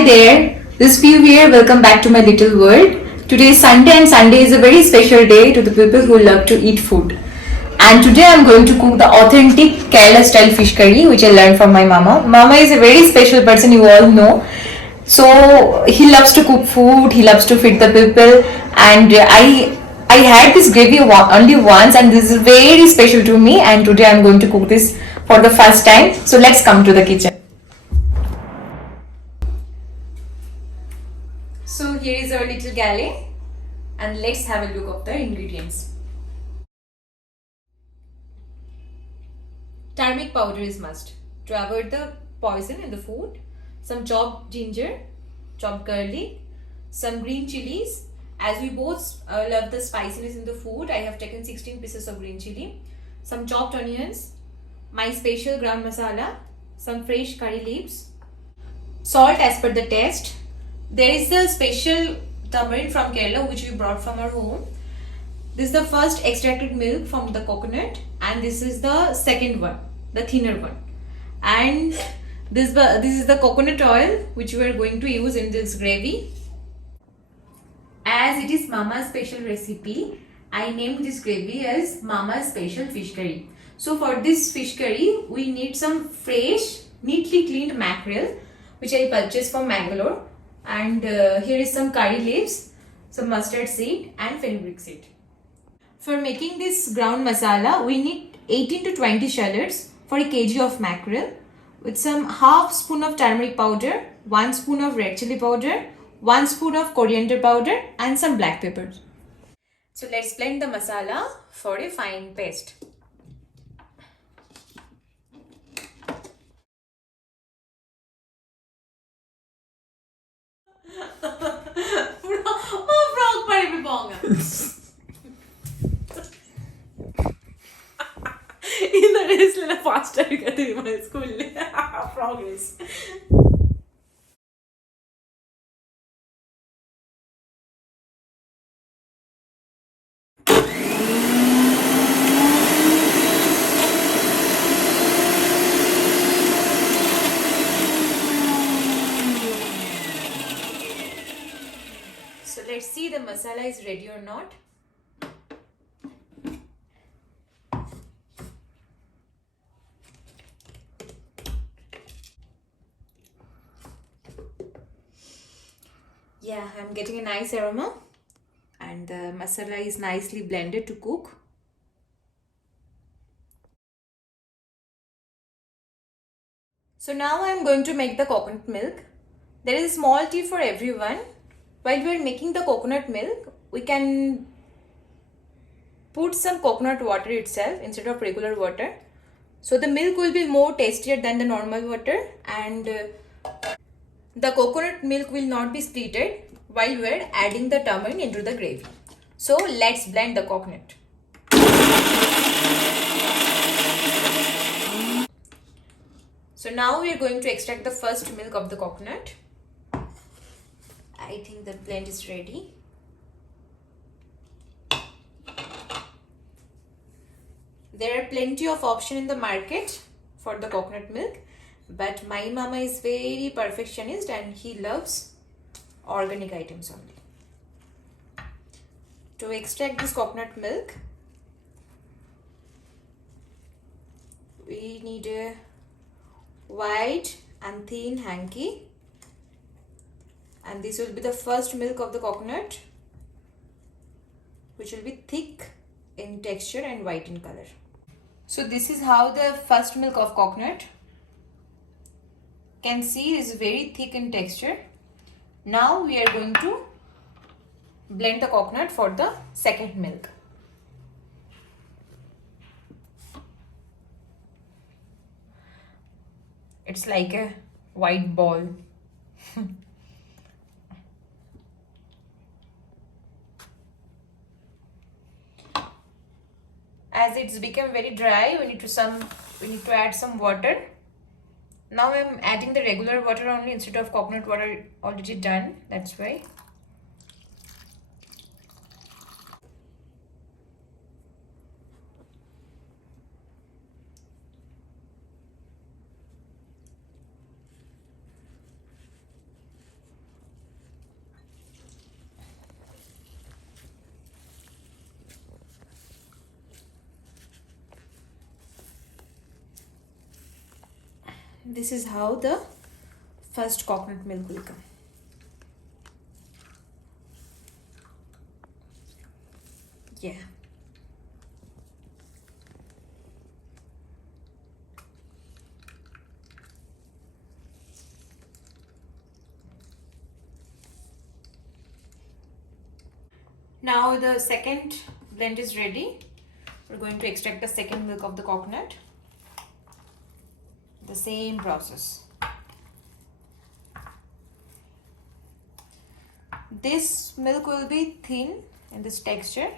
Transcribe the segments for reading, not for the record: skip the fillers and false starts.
Hi there, this is Piyu here. Welcome back to my little world. Today is Sunday, and Sunday is a very special day to the people who love to eat food. And today I'm going to cook the authentic Kerala style fish curry, which I learned from my mama. Mama is a very special person, you all know. So he loves to cook food, he loves to feed the people, and I had this gravy only once, and this is very special to me. And today I'm going to cook this for the first time. So let's come to the kitchen. So here is our little galley, and let's have a look of the ingredients. Turmeric powder is must to avoid the poison in the food. Some chopped ginger, chopped garlic, some green chilies. As we both love the spiciness in the food, I have taken 16 pieces of green chili, some chopped onions, my special ground masala, some fresh curry leaves, salt as per the taste. There is the special turmeric from Kerala which we brought from our home. This is the first extracted milk from the coconut, and this is the second one, the thinner one. And this is the coconut oil which we are going to use in this gravy. As it is Mama's special recipe, I named this gravy as Mama's special fish curry. So for this fish curry, we need some fresh, neatly cleaned mackerel which I purchased from Mangalore. And here is some curry leaves, some mustard seed and fenugreek seed. For making this ground masala, we need 18 to 20 shallots for a kg of mackerel, with some half spoon of turmeric powder, 1 spoon of red chili powder, 1 spoon of coriander powder and some black pepper. So let's blend the masala for a fine paste. Faster my school progress. So let's see the masala is ready or not. Yeah, I'm getting a nice aroma, and the masala is nicely blended to cook. So now I'm going to make the coconut milk. There is a small tip for everyone. While we are making the coconut milk, we can put some coconut water itself instead of regular water. So the milk will be more tastier than the normal water, and the coconut milk will not be splitted while we are adding the turmeric into the gravy. So let's blend the coconut. So now we are going to extract the first milk of the coconut. I think the blend is ready. There are plenty of options in the market for the coconut milk, but my mama is very perfectionist and he loves organic items only. To extract this coconut milk, we need a wide and thin hanky, and this will be the first milk of the coconut, which will be thick in texture and white in color. So this is how the first milk of coconut can see is very thick in texture. Now we are going to blend the coconut for the second milk. It's like a white ball. As it's become very dry, we need to add some water. Now I'm adding the regular water only instead of coconut water already done. That's why. This is how the first coconut milk will come. Yeah. Now the second blend is ready. We're going to extract the second milk of the coconut. The same process. This milk will be thin in this texture.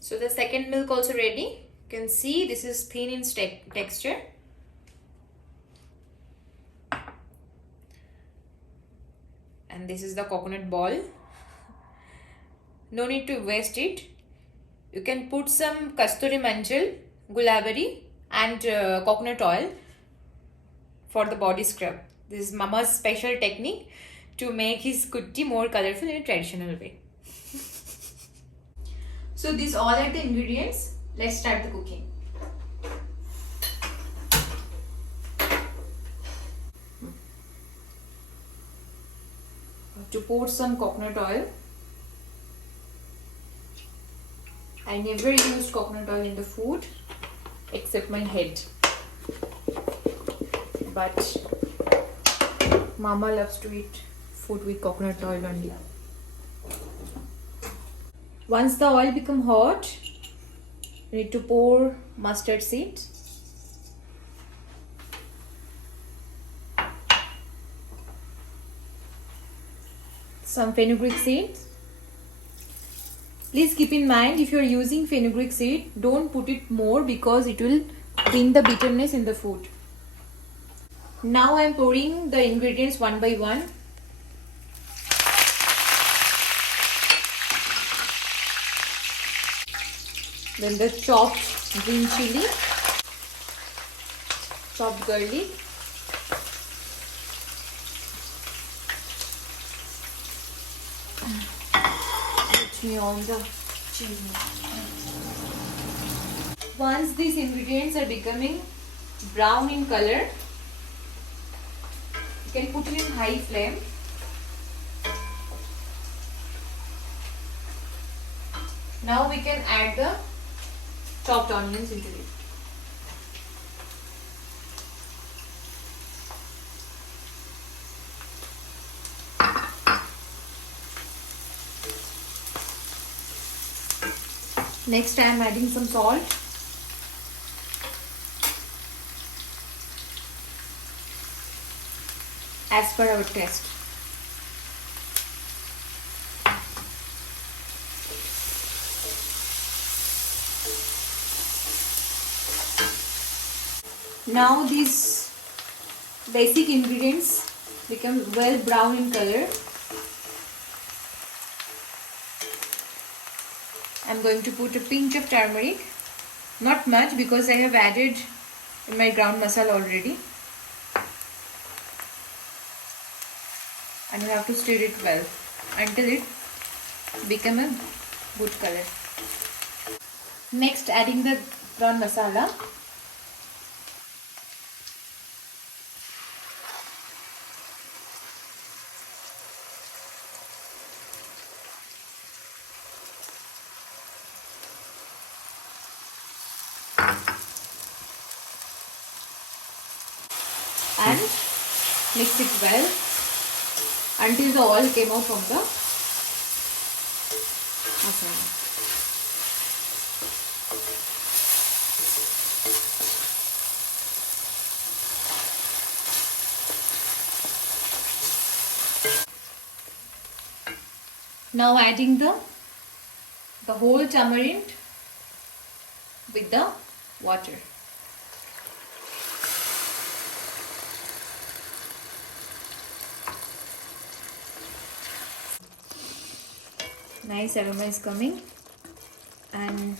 So the second milk also ready. You can see this is thin in texture. And this is the coconut ball. No need to waste it. You can put some kasturi manjal, gulabari and coconut oil for the body scrub. This is Mama's special technique to make his kutti more colorful in a traditional way. So these all are the ingredients. Let's start the cooking. To pour some coconut oil. I never used coconut oil in the food except my head. But Mama loves to eat food with coconut oil only. Once the oil becomes hot, you need to pour mustard seeds. Some fenugreek seeds. Please keep in mind, if you are using fenugreek seed, don't put it more because it will bring the bitterness in the food. Now I am pouring the ingredients one by one. Then the chopped green chili, chopped garlic, on the chili. Once these ingredients are becoming brown in color, you can put it in high flame. Now we can add the chopped onions into it. Next I am adding some salt. As per our taste. Now these basic ingredients become well brown in color. I'm going to put a pinch of turmeric, not much because I have added in my ground masala already, and you have to stir it well until it become a good color. Next, adding the ground masala. And mix it well until the oil came out from the masala. Now adding the whole tamarind with the water. Nice aroma is coming, and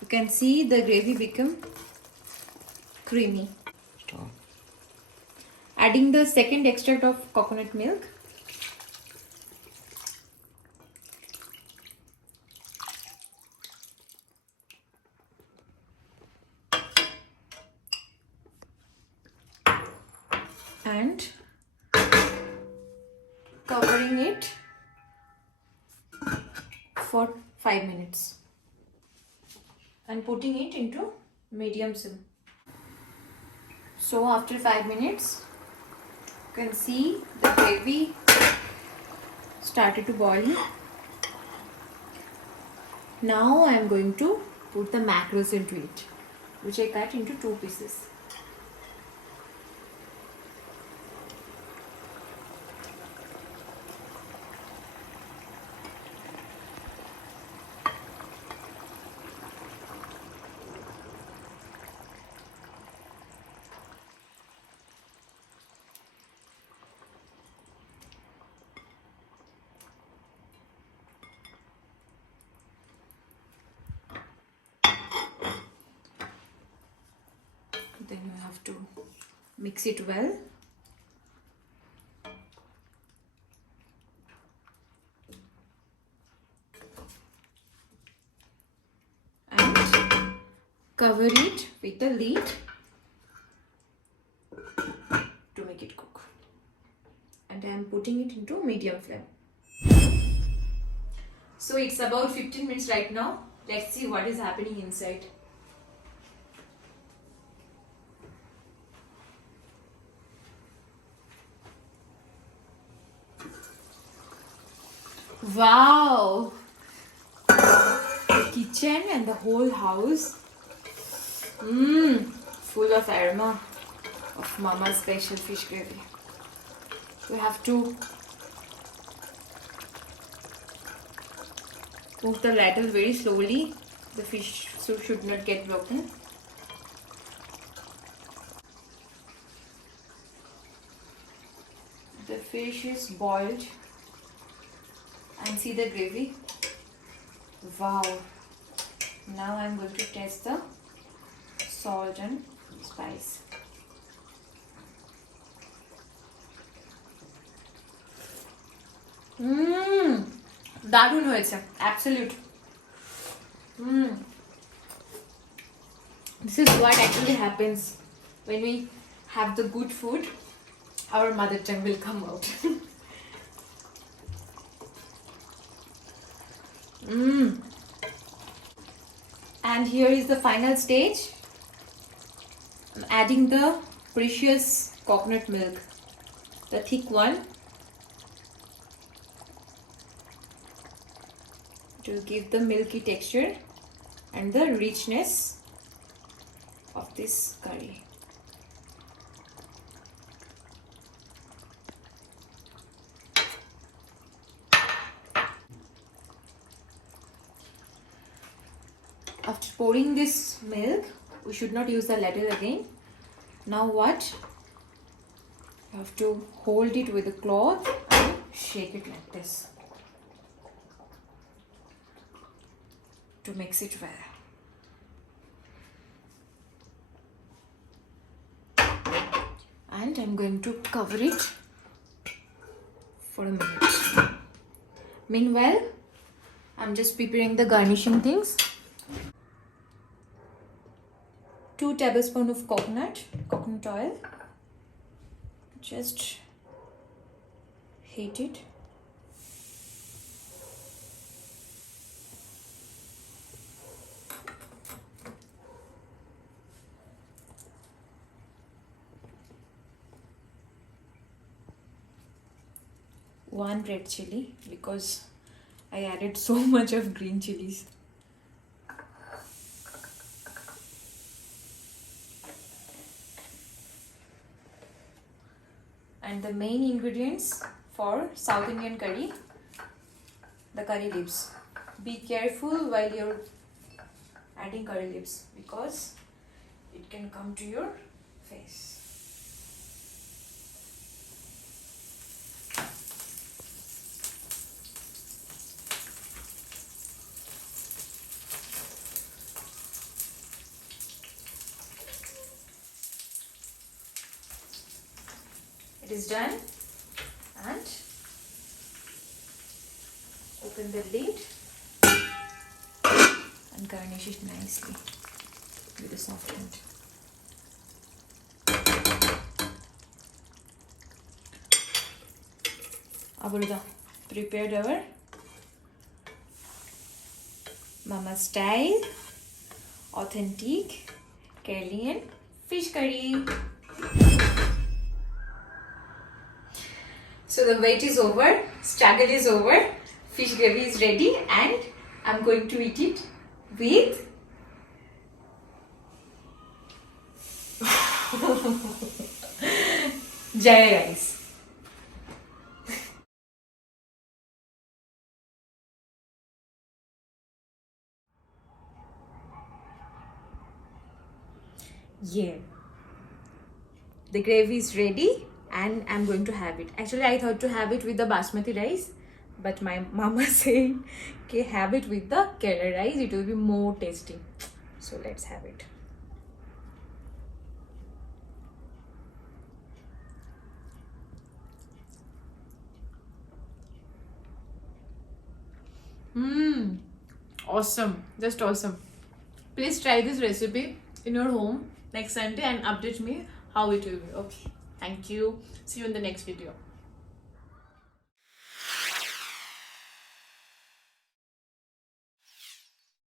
you can see the gravy become creamy. Stop. Adding the second extract of coconut milk. and covering it for 5 minutes and putting it into medium sim. So after 5 minutes, you can see the gravy started to boil. Now I am going to put the mackerels into it, which I cut into 2 pieces. Then you have to mix it well. And cover it with the lid to make it cook. And I am putting it into medium flame. So it's about 15 minutes right now. Let's see what is happening inside. Wow! The kitchen and the whole house full of aroma of Mama's special fish gravy. We have to move the ladle very slowly. The fish should not get broken. The fish is boiled. And see the gravy. Wow. Now I am going to test the salt and spice. দারুণ হয়েছে, absolute. This is what actually happens when we have the good food. Our mother tongue will come out. And here is the final stage. I'm adding the precious coconut milk, the thick one, to give the milky texture and the richness of this curry. After pouring this milk, we should not use the ladle again. Now what? You have to hold it with a cloth and shake it like this to mix it well. And I'm going to cover it for a minute. Meanwhile, I'm just preparing the garnishing things. 2 tablespoons of coconut oil. Just heat it. One red chili, because I added so much of green chilies. And the main ingredients for South Indian curry, the curry leaves. Be careful while you're adding curry leaves, because it can come to your face. It is done, and open the lid and garnish it nicely with a soft hand. Abuluda prepared our mama style authentic Kerala fish curry. So the wait is over, struggle is over, fish gravy is ready, and I'm going to eat it with Jaya rice. Yeah, the gravy is ready and I'm going to have it. Actually, I thought to have it with the basmati rice, but my mama said, okay, have it with the Kerala rice, it will be more tasty. So let's have it. Awesome, just awesome. Please try this recipe in your home next Sunday and update me how it will be. Okay, thank you. See you in the next video.